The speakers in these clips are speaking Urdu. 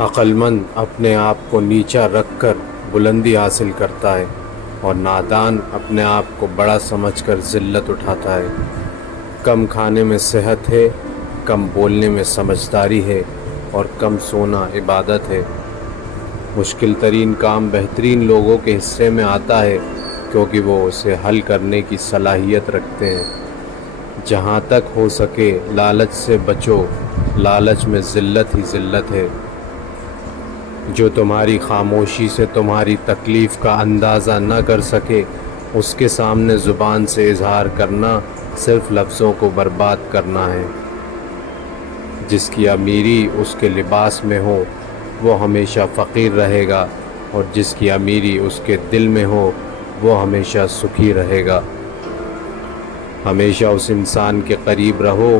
عقل مند اپنے آپ کو نیچا رکھ کر بلندی حاصل کرتا ہے اور نادان اپنے آپ کو بڑا سمجھ کر ذلت اٹھاتا ہے۔ کم کھانے میں صحت ہے، کم بولنے میں سمجھداری ہے اور کم سونا عبادت ہے۔ مشکل ترین کام بہترین لوگوں کے حصے میں آتا ہے کیونکہ وہ اسے حل کرنے کی صلاحیت رکھتے ہیں۔ جہاں تک ہو سکے لالچ سے بچو، لالچ میں ذلت ہی ذلت ہے۔ جو تمہاری خاموشی سے تمہاری تکلیف کا اندازہ نہ کر سکے، اس کے سامنے زبان سے اظہار کرنا صرف لفظوں کو برباد کرنا ہے۔ جس کی امیری اس کے لباس میں ہو وہ ہمیشہ فقیر رہے گا، اور جس کی امیری اس کے دل میں ہو وہ ہمیشہ سکھی رہے گا۔ ہمیشہ اس انسان کے قریب رہو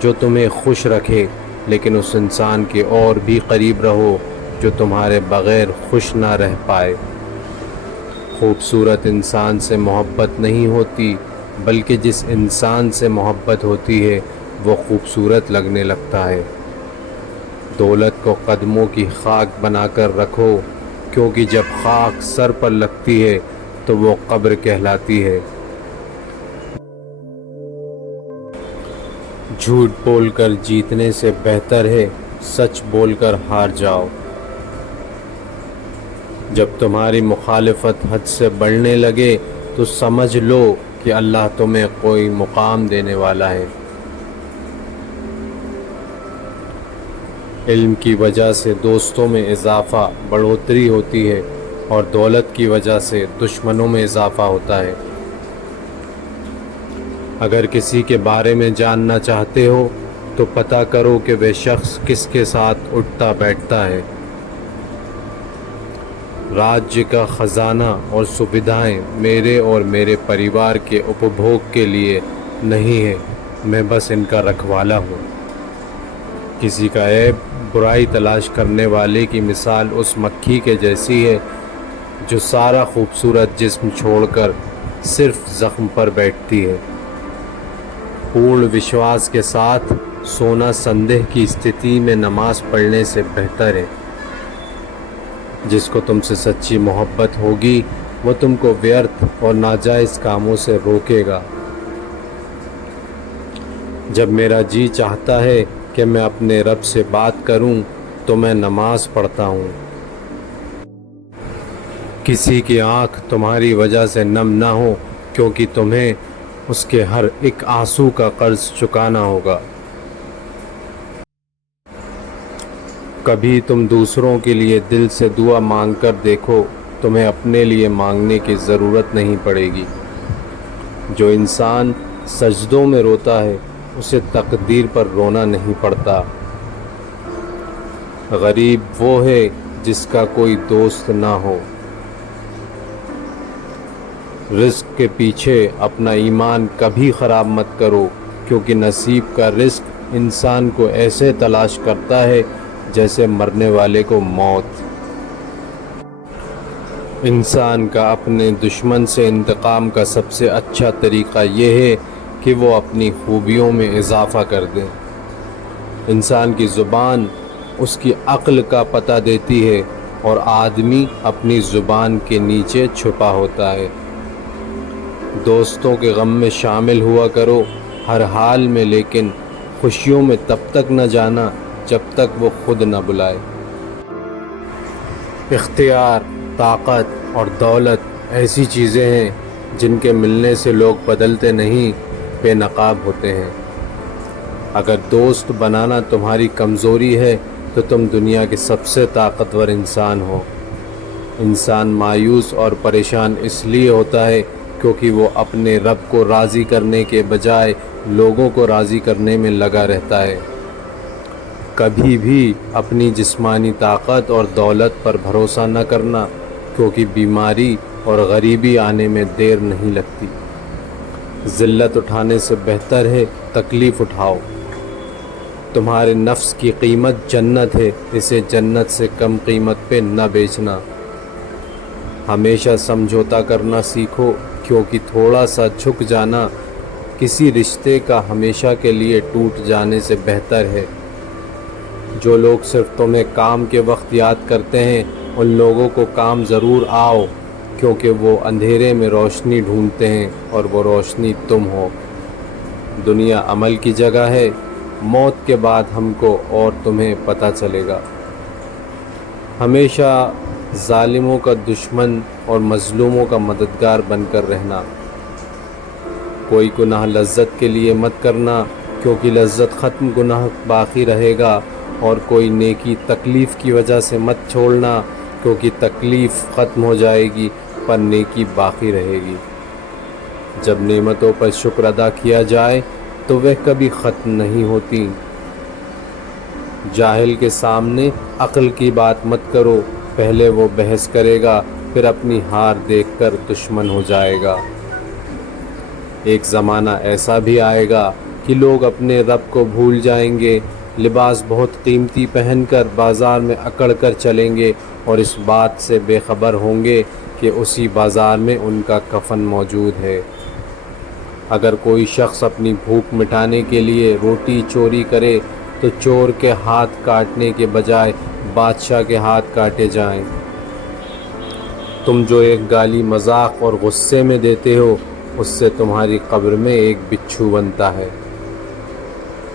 جو تمہیں خوش رکھے، لیکن اس انسان کے اور بھی قریب رہو جو تمہارے بغیر خوش نہ رہ پائے۔ خوبصورت انسان سے محبت نہیں ہوتی، بلکہ جس انسان سے محبت ہوتی ہے وہ خوبصورت لگنے لگتا ہے۔ دولت کو قدموں کی خاک بنا کر رکھو، کیونکہ جب خاک سر پر لگتی ہے تو وہ قبر کہلاتی ہے۔ جھوٹ بول کر جیتنے سے بہتر ہے سچ بول کر ہار جاؤ۔ جب تمہاری مخالفت حد سے بڑھنے لگے تو سمجھ لو کہ اللہ تمہیں کوئی مقام دینے والا ہے۔ علم کی وجہ سے دوستوں میں اضافہ بڑھوتری ہوتی ہے اور دولت کی وجہ سے دشمنوں میں اضافہ ہوتا ہے۔ اگر کسی کے بارے میں جاننا چاہتے ہو تو پتہ کرو کہ وہ شخص کس کے ساتھ اٹھتا بیٹھتا ہے۔ راجیہ کا خزانہ اور سویدھائیں میرے اور میرے پریوار کے اپبھوگ کے لیے نہیں ہے، میں بس ان کا رکھوالا ہوں۔ کسی کا عیب برائی تلاش کرنے والے کی مثال اس مکھی کے جیسی ہے جو سارا خوبصورت جسم چھوڑ کر صرف زخم پر بیٹھتی ہے۔ پورن وشواس کے ساتھ سونا سندیہ کی استھتی میں نماز پڑھنے سے بہتر ہے۔ جس کو تم سے سچی محبت ہوگی وہ تم کو ویرتھ اور ناجائز کاموں سے روکے گا۔ جب میرا جی چاہتا ہے کہ میں اپنے رب سے بات کروں تو میں نماز پڑھتا ہوں۔ کسی کی آنکھ تمہاری وجہ سے نم نہ ہو، کیونکہ تمہیں اس کے ہر ایک آنسو کا قرض چکانا ہوگا۔ کبھی تم دوسروں کے لیے دل سے دعا مانگ کر دیکھو، تمہیں اپنے لیے مانگنے کی ضرورت نہیں پڑے گی۔ جو انسان سجدوں میں روتا ہے اسے تقدیر پر رونا نہیں پڑتا۔ غریب وہ ہے جس کا کوئی دوست نہ ہو۔ رزق کے پیچھے اپنا ایمان کبھی خراب مت کرو، کیونکہ نصیب کا رزق انسان کو ایسے تلاش کرتا ہے جیسے مرنے والے کو موت۔ انسان کا اپنے دشمن سے انتقام کا سب سے اچھا طریقہ یہ ہے کہ وہ اپنی خوبیوں میں اضافہ کر دے۔ انسان کی زبان اس کی عقل کا پتہ دیتی ہے اور آدمی اپنی زبان کے نیچے چھپا ہوتا ہے۔ دوستوں کے غم میں شامل ہوا کرو ہر حال میں، لیکن خوشیوں میں تب تک نہ جانا جب تک وہ خود نہ بلائے۔ اختیار، طاقت اور دولت ایسی چیزیں ہیں جن کے ملنے سے لوگ بدلتے نہیں، بے نقاب ہوتے ہیں۔ اگر دوست بنانا تمہاری کمزوری ہے تو تم دنیا کے سب سے طاقتور انسان ہو۔ انسان مایوس اور پریشان اس لیے ہوتا ہے کیونکہ وہ اپنے رب کو راضی کرنے کے بجائے لوگوں کو راضی کرنے میں لگا رہتا ہے۔ کبھی بھی اپنی جسمانی طاقت اور دولت پر بھروسہ نہ کرنا، کیونکہ بیماری اور غریبی آنے میں دیر نہیں لگتی۔ ذلت اٹھانے سے بہتر ہے تکلیف اٹھاؤ۔ تمہارے نفس کی قیمت جنت ہے، اسے جنت سے کم قیمت پہ نہ بیچنا۔ ہمیشہ سمجھوتا کرنا سیکھو، کیونکہ تھوڑا سا جھک جانا کسی رشتے کا ہمیشہ کے لیے ٹوٹ جانے سے بہتر ہے۔ جو لوگ صرف تمہیں کام کے وقت یاد کرتے ہیں ان لوگوں کو کام ضرور آؤ، کیونکہ وہ اندھیرے میں روشنی ڈھونڈتے ہیں اور وہ روشنی تم ہو۔ دنیا عمل کی جگہ ہے، موت کے بعد ہم کو اور تمہیں پتہ چلے گا۔ ہمیشہ ظالموں کا دشمن اور مظلوموں کا مددگار بن کر رہنا۔ کوئی گناہ لذت کے لیے مت کرنا، کیونکہ لذت ختم، گناہ باقی رہے گا، اور کوئی نیکی تکلیف کی وجہ سے مت چھوڑنا، کیونکہ تکلیف ختم ہو جائے گی پر نیکی باقی رہے گی۔ جب نعمتوں پر شکر ادا کیا جائے تو وہ کبھی ختم نہیں ہوتی۔ جاہل کے سامنے عقل کی بات مت کرو، پہلے وہ بحث کرے گا پھر اپنی ہار دیکھ کر دشمن ہو جائے گا۔ ایک زمانہ ایسا بھی آئے گا کہ لوگ اپنے رب کو بھول جائیں گے، لباس بہت قیمتی پہن کر بازار میں اکڑ کر چلیں گے اور اس بات سے بے خبر ہوں گے کہ اسی بازار میں ان کا کفن موجود ہے۔ اگر کوئی شخص اپنی بھوک مٹانے کے لیے روٹی چوری کرے تو چور کے ہاتھ کاٹنے کے بجائے بادشاہ کے ہاتھ کاٹے جائیں۔ تم جو ایک گالی مذاق اور غصے میں دیتے ہو اس سے تمہاری قبر میں ایک بچھو بنتا ہے۔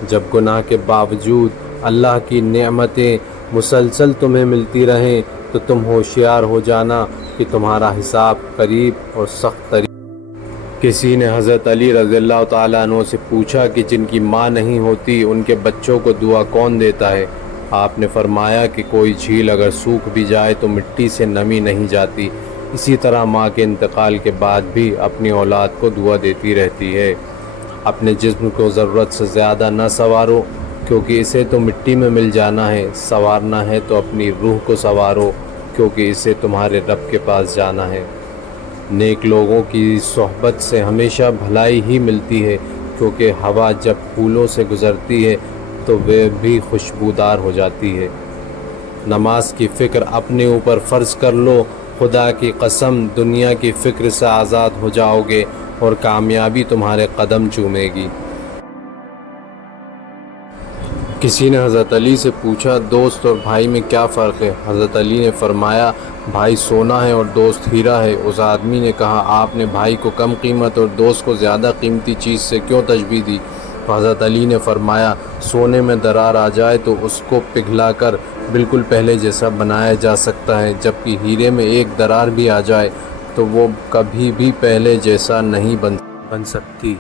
جب گناہ کے باوجود اللہ کی نعمتیں مسلسل تمہیں ملتی رہیں تو تم ہوشیار ہو جانا کہ تمہارا حساب قریب اور سخت ترین۔ کسی نے حضرت علی رضی اللہ تعالیٰ عنہ سے پوچھا کہ جن کی ماں نہیں ہوتی ان کے بچوں کو دعا کون دیتا ہے؟ آپ نے فرمایا کہ کوئی جھیل اگر سوکھ بھی جائے تو مٹی سے نمی نہیں جاتی، اسی طرح ماں کے انتقال کے بعد بھی اپنی اولاد کو دعا دیتی رہتی ہے۔ اپنے جسم کو ضرورت سے زیادہ نہ سنوارو، کیونکہ اسے تو مٹی میں مل جانا ہے، سنوارنا ہے تو اپنی روح کو سنوارو، کیونکہ اسے تمہارے رب کے پاس جانا ہے۔ نیک لوگوں کی صحبت سے ہمیشہ بھلائی ہی ملتی ہے، کیونکہ ہوا جب پھولوں سے گزرتی ہے تو وہ بھی خوشبودار ہو جاتی ہے۔ نماز کی فکر اپنے اوپر فرض کر لو، خدا کی قسم دنیا کی فکر سے آزاد ہو جاؤ گے اور کامیابی تمہارے قدم چومے گی۔ کسی نے حضرت علی سے پوچھا دوست اور بھائی میں کیا فرق ہے؟ حضرت علی نے فرمایا بھائی سونا ہے اور دوست ہیرا ہے۔ اس آدمی نے کہا آپ نے بھائی کو کم قیمت اور دوست کو زیادہ قیمتی چیز سے کیوں تشبیہ دی؟ تو حضرت علی نے فرمایا سونے میں درار آ جائے تو اس کو پگھلا کر بالکل پہلے جیسا بنایا جا سکتا ہے، جبکہ ہیرے میں ایک درار بھی آ جائے تو وہ کبھی بھی پہلے جیسا نہیں بن سکتی۔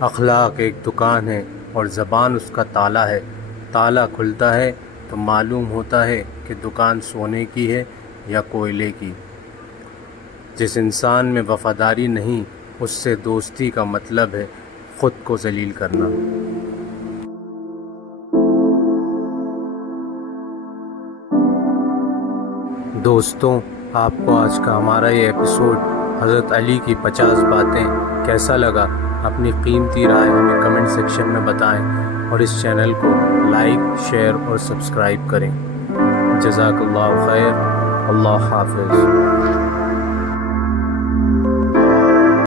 اخلاق ایک دکان ہے اور زبان اس کا تالا ہے۔ تالا کھلتا ہے تو معلوم ہوتا ہے کہ دکان سونے کی ہے یا کوئلے کی۔ جس انسان میں وفاداری نہیں اس سے دوستی کا مطلب ہے خود کو ذلیل کرنا۔ دوستوں، آپ کو آج کا ہمارا یہ ایپیسوڈ حضرت علی کی 50 باتیں کیسا لگا؟ اپنی قیمتی رائے ہمیں کمنٹ سیکشن میں بتائیں اور اس چینل کو لائک، شیئر اور سبسکرائب کریں۔ جزاک اللہ خیر، اللہ حافظ۔